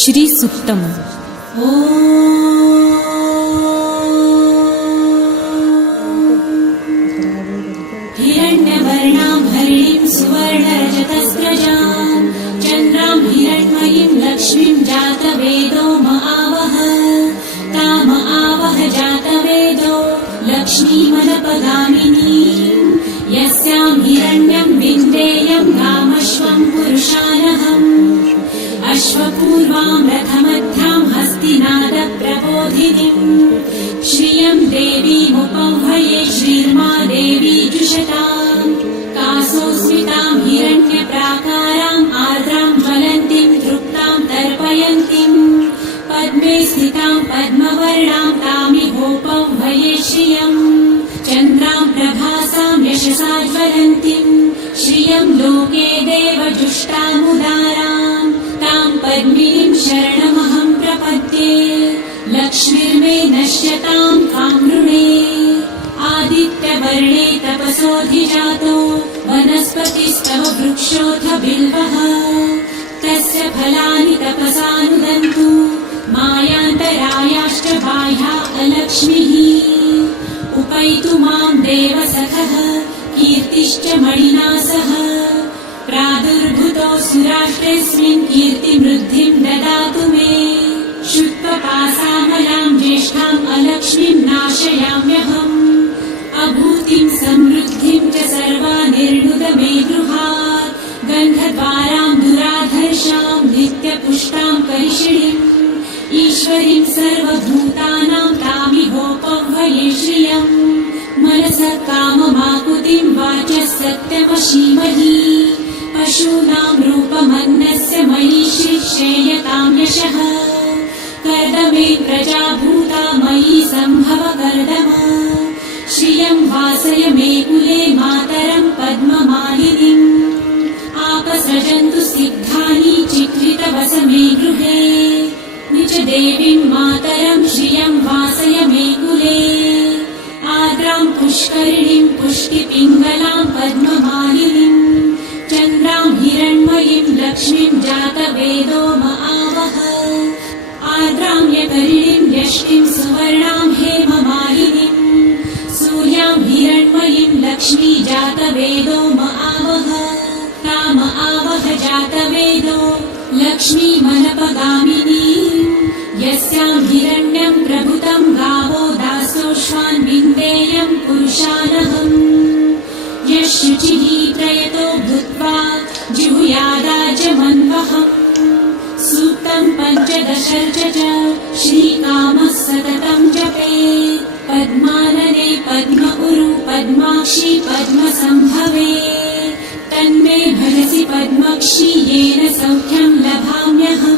श्रीसुक्तम् हिरण्यवर्णां हरिणीं सुवर्णरजतस्रजाम् चन्द्रां हिरण्मयीं लक्ष्मीं जातवेदो म आवह ताम आवह जातवेदो लक्ष्मीमनपगामिनीम् यस्यां हिरण्यं विन्देयं गामश्वं पुरुषानहम् अश्वपूर्वां रथमध्यां हस्तिनादप्रबोधिनीम् श्रियं देवीमुपह्वये श्रीर्मा देवी जुषताम् कासोऽस्मितां हिरण्यप्राकाराम् आर्द्रां ज्वलन्तीं तृप्तां तर्पयन्तीम् पद्मे स्थितां पद्मवर्णां तामिहोपह्वये श्रियम् चन्द्रां प्रभासां यशसा ज्वलन्तीं। श्रियं लोके देवजुष्टामुदाराम् तां शरणमहं प्रपद्ये लक्ष्मीर्मे नश्यतां कामृणे। आदित्यवर्णे तपसोऽधिजातो वनस्पतिस्तव वृक्षोऽथ बिल्वः। तस्य फलानि तपसानुदन्तु मायान्तरायाश्च बाह्या अलक्ष्मीः। उपैतु मां देवसखः कीर्तिश्च मणिना सह प्रादुर्भूतो सुराष्ट्रेऽस्मिन् कीर्तिमृद्धिं ददातु मे। शुत्वपासामलां ज्येष्ठाम् अलक्ष्मीं नाशयाम्यहम्। अभूतिं समृद्धिं च सर्वा निर्णुद मे गृहात्। गन्धद्वारां दुराधर्षां नित्यपुष्टां करिषिणीम् ईश्वरीं सर्वभूतानां तामिहोपह्वये श्रियम्। मनसः काममाकुतिं वाचः सत्यमशीमहि पशूनां रूपमन्नस्य मयि श्रेयतां यशः कर्दमे प्रजाभूता मयि सम्भव कर्दम श्रियं वासय मे कुले मातरं पद्ममालिनीम्। आपसृजन्तु सिद्धानि चित्रितवस मे गृहे। निज देवीं मातरं श्रियं वासय मे कुले। आर्द्रां पुष्करिणीं पुष्टिपिङ्गलां पद्ममालिनीम्। चन्द्रां लक्ष्मीं जातवेदो म आवह आर्द्रां यकरिणीं यष्टिं सुवर्णां हेममालिनीम् सूर्यां हिरण्मयीं लक्ष्मी जातवेदो म आवह जातवेदो लक्ष्मीमनपगामिनीम् यस्यां हिरण्यं प्रभुतं गावो दासोऽश्वान् विन्देयं पुरुषानहम्। यः शुचिः प्रयतो भूत्वा जिहुयादाजमन्वहम् सूक्तं पञ्चदशर्च च श्रीकामः सततं जपे। पद्मानने पद्म उरु पद्माक्षी पद्मसम्भवे। तन्मे भजसि पद्मक्षी येन सौख्यं लभाम्यहम्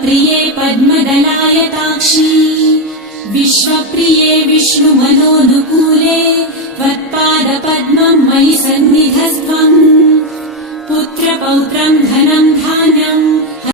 पद्मप्रिये पद्मदलायताक्षी विश्वप्रिये विष्णुमनोनुकूले त्वत्पादपद्मं मयि सन्निधस्त्वम् पुत्रपौत्रं धनं धान्यं